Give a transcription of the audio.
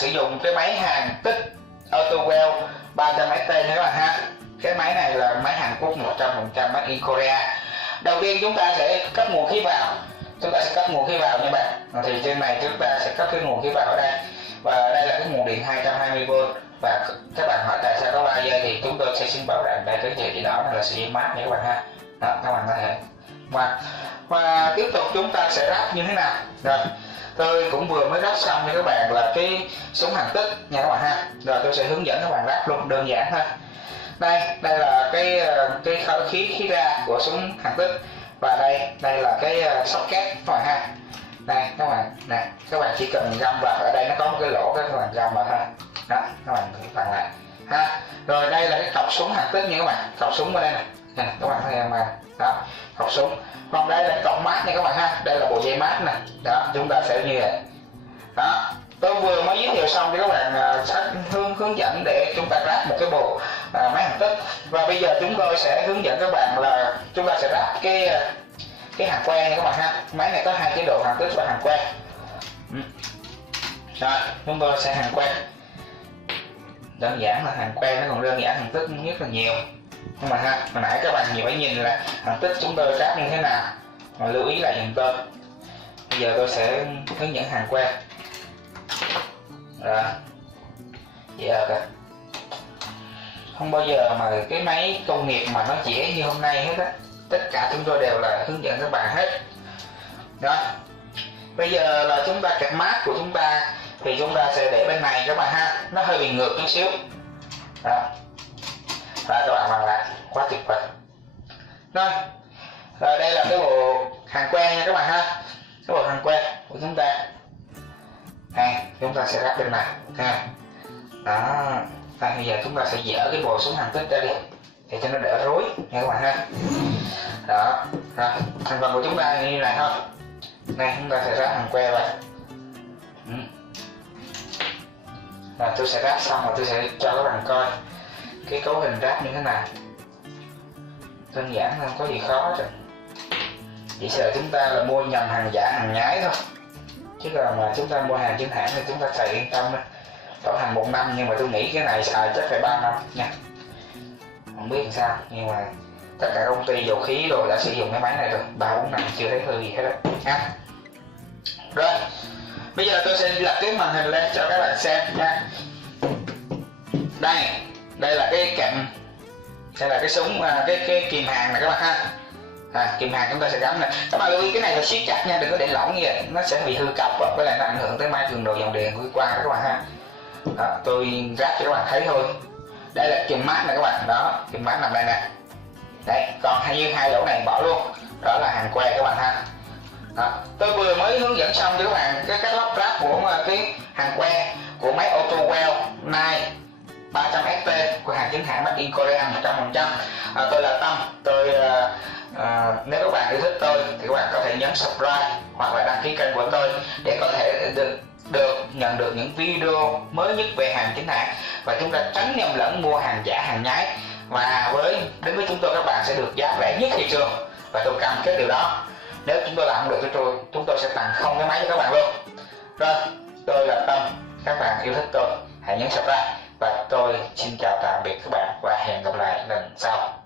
sử dụng cái máy hàn tích AutoWell 300XT nha các bạn ha. Cái máy này là máy Hàn Quốc 100% made in Korea. Đầu tiên chúng ta sẽ cấp nguồn khí vào, nha bạn. Thì trên này chúng ta sẽ cấp cái nguồn khí vào ở đây, và đây là cái nguồn điện 220V. Và các bạn hỏi tại sao có 3 dây thì chúng tôi sẽ xin bảo rằng đây cái chỉ đó là sợi dây mát nha các bạn ha. Đó, các bạn có thể và tiếp tục chúng ta sẽ ráp như thế nào. Rồi tôi cũng vừa mới ráp xong cho các bạn là cái súng hàn tích nha các bạn ha. Rồi tôi sẽ hướng dẫn các bạn ráp luôn, đơn giản thôi. Đây là cái khí ra của súng hàn tích, và đây là cái socket các bạn ha. Đây các bạn nè, các bạn chỉ cần găm vào, ở đây nó có một cái lỗ, các bạn găm vào thôi. Đó, các bạn vặn lại ha. Rồi đây là cái cọc súng hàn tích nha các bạn, cọc súng ở đây nè, các bạn thấy không? Đó, cọc súng. Còn đây là cọc mát nha các bạn ha, đây là bộ dây mát nè. Đó, chúng ta sẽ như vậy. Đó, tôi vừa mới giới thiệu xong cho các bạn hướng dẫn để chúng ta ráp một cái bộ máy hàn tích. Và bây giờ chúng tôi sẽ hướng dẫn các bạn là chúng ta sẽ ráp cái hàn que nha các bạn ha. Máy này có 2 chế độ hàn tích và hàn que. Rồi chúng tôi sẽ hàn que. Đơn giản là hàn que, nó còn đơn giản hàn tích rất là nhiều. Nhưng mà ha, hồi nãy các bạn phải nhìn là hàn tích chúng tôi ráp như thế nào, mà lưu ý lại giùm tôi. Bây giờ tôi sẽ hướng dẫn hàn que. Rồi giờ kìa, không bao giờ mà cái máy công nghiệp mà nó dễ như hôm nay hết á. Tất cả chúng tôi đều là hướng dẫn các bạn hết. Đó, bây giờ là chúng ta cặp mát của chúng ta thì chúng ta sẽ để bên này các bạn ha, nó hơi bị ngược chút xíu. Đó, và các bạn làm lại, quá tuyệt vời. Rồi đây là cái bộ hàn que nha các bạn ha, cái bộ hàn que của chúng ta. Chúng ta sẽ ráp bên này ha. Đó, bây giờ chúng ta sẽ dỡ cái bộ súng hàn tích ra đi để cho nó đỡ rối nha các bạn ha. Đó, rồi thành phần của chúng ta như này thôi. Đây chúng ta sẽ ráp hàn que vào. Rồi tôi sẽ ráp xong rồi tôi sẽ cho các bạn coi cái cấu hình ráp như thế nào. Đơn giản không có gì khó rồi. Chỉ sợ chúng ta là mua nhầm hàng giả hàng nhái thôi, chứ còn mà chúng ta mua hàng chính hãng thì chúng ta xài yên tâm thôi. Bảo hành 1 năm, nhưng mà tôi nghĩ cái này xài chắc phải 3 năm nha. Không biết làm sao, nhưng mà tất cả công ty dầu khí rồi đã sử dụng cái máy này rồi, 3-4 năm chưa thấy hư gì hết đó. Rồi bây giờ tôi sẽ lật cái màn hình lên cho các bạn xem nha. Đây là cái cạnh, đây là cái súng, cái kìm hàng này các bạn ha. Kìm hàng chúng ta sẽ gắm này. Các bạn lưu ý cái này phải siết chặt nha, đừng có để lỏng như vậy, nó sẽ bị hư cọc, với lại nó ảnh hưởng tới máy cường độ dòng điện của cái qua các bạn ha. Tôi ráp cho các bạn thấy thôi. Đây là kìm mát này các bạn, đó, kìm mát nằm đây nè. Đấy, còn như 2 lỗ này bỏ luôn, đó là hàn que các bạn ha. Đó, tôi vừa mới hướng dẫn xong cho các bạn cái lắp ráp của cái hàn que của máy AutoWell 300XT của hàng chính hãng made in Korea 100%. Tôi là Tâm. Nếu các bạn yêu thích tôi thì các bạn có thể nhấn subscribe hoặc là đăng ký kênh của tôi để có thể nhận được những video mới nhất về hàng chính hãng, và chúng ta tránh nhầm lẫn mua hàng giả hàng nhái. Và đến với chúng tôi các bạn sẽ được giá rẻ nhất thị trường, và tôi cam kết điều đó. Nếu chúng tôi làm không được thì chúng tôi sẽ tặng không cái máy cho các bạn luôn. Rồi, tôi là Tâm. Các bạn yêu thích tôi hãy nhấn subscribe, và tôi xin chào tạm biệt các bạn và hẹn gặp lại lần sau.